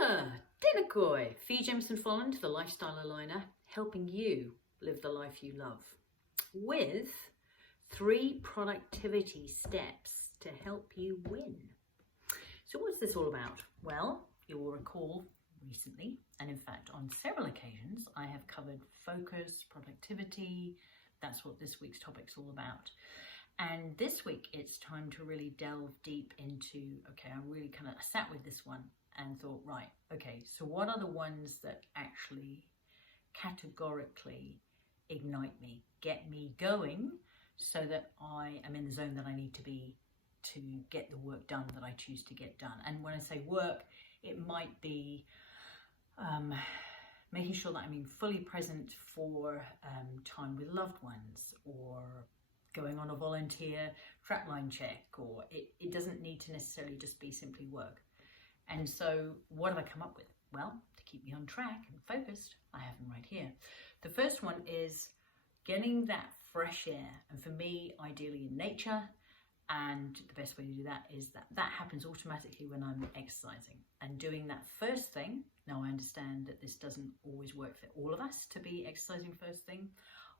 Dinnercoy, Fee Jamieson-Folland, the lifestyle aligner, helping you live the life you love with 3 productivity steps to help you win. So what's this all about? Well, you will recall recently, and in fact on several occasions, I have covered focus, productivity. That's what this week's topic's all about. And this week it's time to really delve deep into, okay, I really kind of sat with this one and thought, right, okay, so what are the ones that actually categorically ignite me, get me going so that I am in the zone that I need to be to get the work done that I choose to get done. And when I say work, it might be making sure that I'm fully present for time with loved ones, or going on a volunteer flatline check, or it doesn't need to necessarily just be simply work. And so what have I come up with? Well, to keep me on track and focused, I have them right here. The first one is getting that fresh air, and for me, ideally in nature. And the best way to do that is that happens automatically when I'm exercising. And doing that first thing, now I understand that this doesn't always work for all of us to be exercising first thing.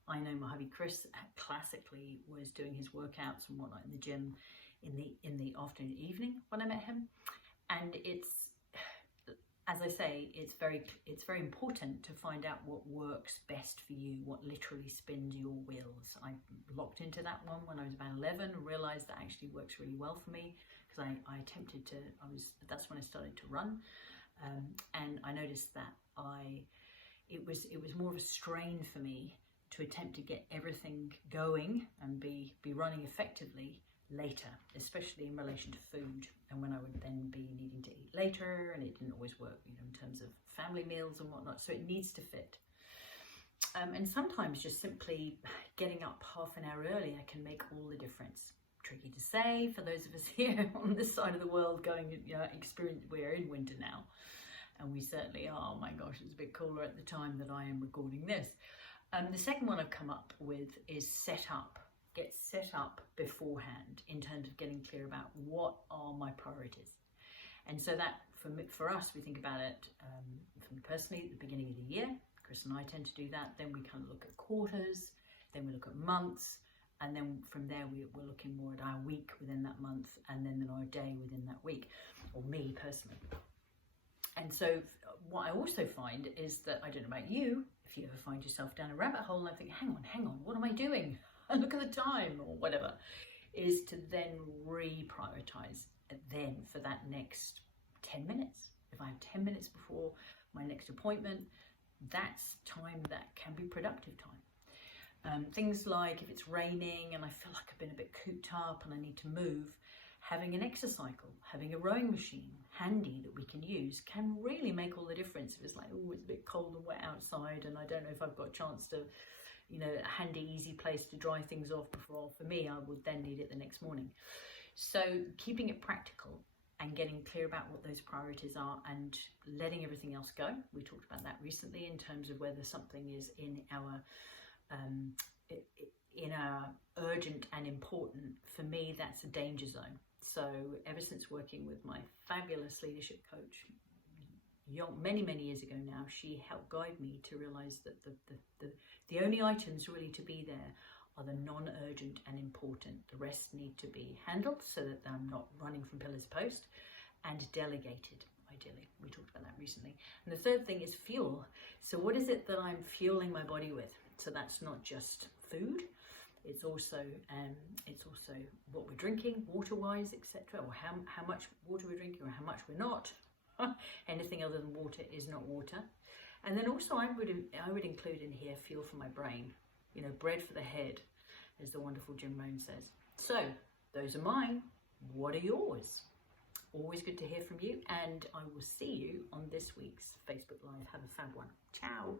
I know my hubby Chris classically was doing his workouts and whatnot in the gym in the afternoon, evening when I met him. And it's, as I say, it's very important to find out what works best for you, what literally spins your wheels. I locked into that one when I was about 11 and realized that actually works really well for me, because I attempted to, that's when I started to run. And I noticed that it was more of a strain for me to attempt to get everything going and be running effectively later, especially in relation to food, and when I would then be needing to eat later, and it didn't always work, in terms of family meals and whatnot. So it needs to fit. And sometimes just simply getting up half an hour earlier can make all the difference. Tricky to say for those of us here on this side of the world going, we're in winter now, and we certainly are. Oh my gosh, it's a bit cooler at the time that I am recording this. The second one I've come up with is get set up beforehand in terms of getting clear about what are my priorities. And so that for us, we think about it from personally at the beginning of the year. Chris and I tend to do that. Then we kind of look at quarters, then we look at months, and then from there we're looking more at our week within that month, and then our day within that week, or me personally. And so what I also find is that, I don't know about you, if you ever find yourself down a rabbit hole and I think, hang on, what am I doing? And look at the time or whatever, is to then reprioritize then for that next 10 minutes. If I have 10 minutes before my next appointment, that's time that can be productive time. Things like if it's raining and I feel like I've been a bit cooped up and I need to move, having an exercycle, having a rowing machine handy that we can use can really make all the difference. If it's like, oh, it's a bit cold and wet outside and I don't know if I've got a chance to, a handy, easy place to dry things off before, for me, I would then need it the next morning. So keeping it practical and getting clear about what those priorities are and letting everything else go. We talked about that recently in terms of whether something is in our urgent and important. For me, that's a danger zone. So ever since working with my fabulous leadership coach, many years ago now, she helped guide me to realize that the only items really to be there are the non-urgent and important. The rest need to be handled so that I'm not running from pillar to post, and delegated, ideally. We talked about that recently. And the third thing is fuel. So what is it that I'm fueling my body with? So that's not just food. It's also what we're drinking, water-wise, etc., or how much water we're drinking, or how much we're not. Anything other than water is not water. And then also I would include in here fuel for my brain, bread for the head, as the wonderful Jim Rohn says. So those are mine. What are yours? Always good to hear from you, and I will see you on this week's Facebook Live. Have a fab one. Ciao.